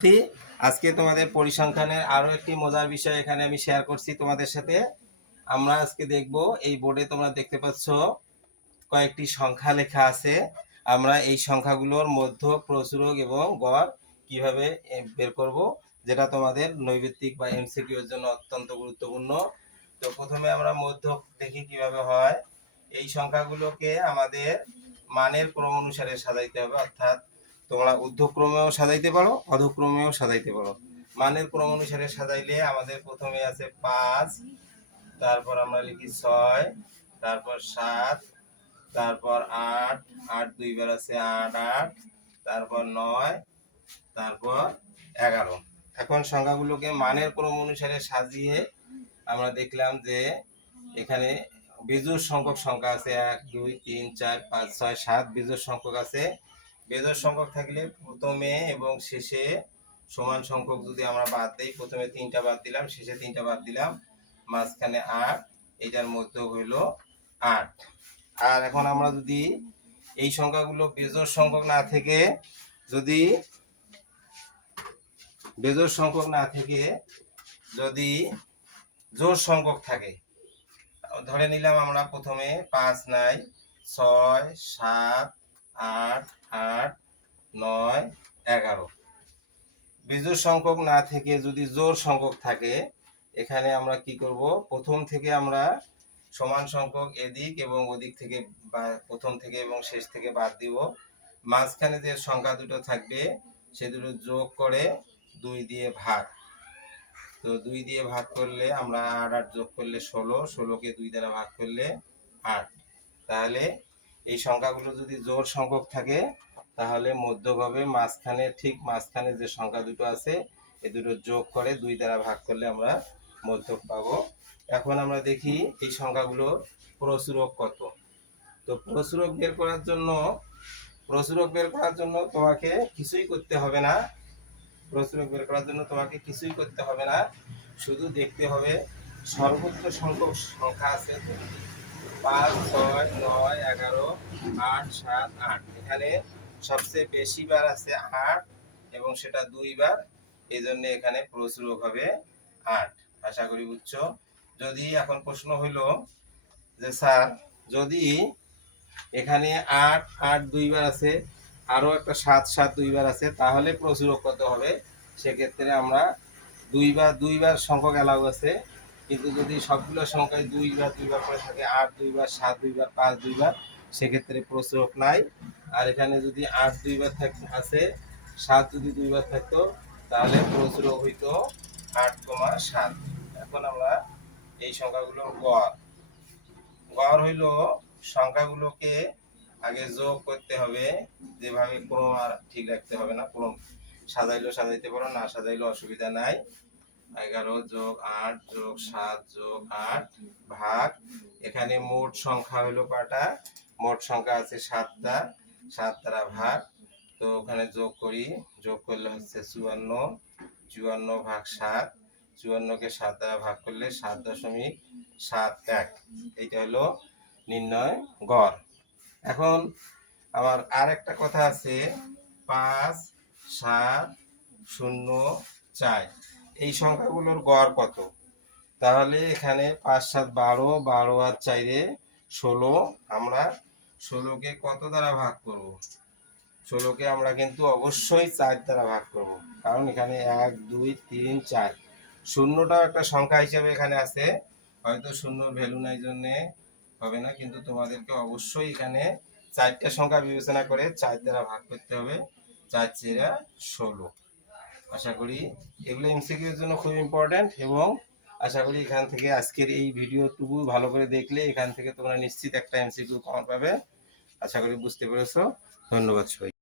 আজকে তোমাদের পরিসংখ্যানের আরো একটি মজার বিষয় এখানে আমি শেয়ার করছি তোমাদের সাথে। আমরা আজকে দেখব, এই বোর্ডে তোমরা দেখতে পাচ্ছ কয়েকটি সংখ্যা লেখা আছে। আমরা এই সংখ্যাগুলোর মধ্য, প্রচুরক এবং গড় কিভাবে বের করব, যেটা তোমাদের নৈর্ব্যক্তিক বা এমসিকিউ এর জন্য অত্যন্ত গুরুত্বপূর্ণ। তো প্রথমে আমরা মধ্য দেখি কিভাবে হয়। এই সংখ্যাগুলোকে আমাদের মানের ক্রম অনুসারে সাজাইতে হবে, অর্থাৎ তোমরা ঊর্ধ্বক্রমেও সাজাইতে পারো, অধক্রমেও সাজাইতে পারো। মানের ক্রম অনুসারে সাজাইলে আমাদের প্রথমে আছে 5, তারপর আমরা লিখি 6, তারপর 7, তারপর 8, 8 দুইবার আছে 8 8, তারপর 9, তারপর 11। এখন সংখ্যাগুলোকে মানের ক্রম অনুসারে সাজিয়ে আমরা দেখলাম যে এখানে বিজোড় সংখ্যক সংখ্যা আছে 1 2 3 4 5 6 7 বিজোড় সংখ্যক আছে। বিজোড় সংখ্যক থাকলে প্রথমে এবং শেষে সমান সংখ্যক যদি আমরা বাদ দেই, প্রথমে 3টা বাদ দিলাম, শেষে 3টা বাদ দিলাম, মাঝখানে 8, এটার মধ্যে হইল 8। আর এখন আমরা যদি এই সংখ্যাগুলো বিজোড় সংখ্যক না থেকে যদি বিজোড় সংখ্যক না থেকে যদি জোড় সংখ্যক থাকে, ধরে নিলাম আমরা প্রথমে 5 নাই, 6 7 8 8 9 11। বিজোড় সংখ্যক না থেকে যদি জোড় সংখ্যক থাকে, এখানে আমরা কি করব, প্রথম থেকে আমরা সমান সংখ্যক এদিক এবং ওদিক থেকে বা প্রথম থেকে এবং শেষ থেকে বাদ দিব। মাঝখানে যে সংখ্যা দুটো থাকবে সে দুটো যোগ করে 2 দিয়ে ভাগ। তো 2 দিয়ে ভাগ করলে আমরা 8 8 যোগ করলে 16, 16কে 2 দ্বারা ভাগ করলে 8। তাহলে এই সংখ্যাগুলো যদি জোড় সংখ্যক থাকে তাহলে মধ্যক হবে মাঝখানে, ঠিক মাঝখানে যে সংখ্যা দুটো আছে এই দুটো যোগ করে 2 দ্বারা ভাগ করলে আমরা মধ্যক পাবো। এখন আমরা দেখি এই সংখ্যাগুলোর প্রচুরক কত। তো প্রচুরক বের করার জন্য তোমাকে কিছুই করতে হবে না। প্রচুরক বের করার জন্য তোমাকে কিছুই করতে হবে না, শুধু দেখতে হবে সর্বোচ্চ সংখ্যক সংখ্যা আছে 5 6 9 11 8 7 8। এখানে সবচেয়ে বেশি বার আছে 8 এবং সেটা 2 বার, এই জন্য এখানে প্রচুরক হবে 8। আশা করি বুঝছো। যদি এখন প্রশ্ন হইল যে স্যার, যদি এখানে 8 8 2 বার আছে, আরো একটা 7 7 2 বার আছে, তাহলে প্রচুরক কত হবে? সেক্ষেত্রে আমরা 2 বার সংখ্যক অ্যালাউ আছে, কিন্তু যদি সবগুলো সংখ্যায় 2 বার করে থাকে, 8 2 বার 7 2 বার 5 2 বার, সেক্ষেত্রে প্রচুরক নাই। আর এখানে যদি 8 2 বার আছে, 7 যদি 2 বার থাকতো তাহলে প্রচুরক হইতো 8,7। এখন আমরা এই সংখ্যাগুলোর গড় হইল, সংখ্যাগুলোকে আগে যোগ করতে হবে, যেভাবে ক্রম আর ঠিক রাখতে হবে না, ক্রম সাজাইলেও সাজাইতে পারো, না সাজাইলেও অসুবিধা নাই। 11 যোগ 8 যোগ 7 যোগ 8 ভাগ, এখানে মোট সংখ্যা হলো কয়টা? মোট সংখ্যা আছে 7টা, 7 দ্বারা ভাগ। তো ওখানে যোগ করি, যোগ করলে হচ্ছে 54, 54 ভাগ 7, 54কে 7 দ্বারা ভাগ করলে 7.71। এইটা হলো নির্ণয় গড়। এখন আমার আর একটা কথা আছে, 5 7 0 4, এই সংখ্যাগুলোর গড় কত? তাহলে এখানে 5 7 12, 12 আর 4 16। আমরা 16কে কত দ্বারা ভাগ করব? 16কে আমরা কিন্তু অবশ্যই 4 দ্বারা ভাগ করব, কারণ এখানে 1 2 3 4, শূন্যটাও একটা সংখ্যা হিসেবে এখানে আছে। হয়তো শূন্যর ভ্যালু নাই জন্যে হবে না, কিন্তু তোমাদেরকে অবশ্যই এখানে 4টা সংখ্যা বিবেচনা করে 4 দ্বারা ভাগ করতে হবে। 4 4 16। আশা করি এগুলো এমসিকিউ এর জন্য খুব ইম্পর্ট্যান্ট, এবং আশা করি এখান থেকে আজকের এই ভিডিওটুকু ভালো করে দেখলে এখান থেকে তোমরা নিশ্চিত একটা এমসিকিউ কমন পাবে। আশা করি বুঝতে পেরেছো। ধন্যবাদ সবাই।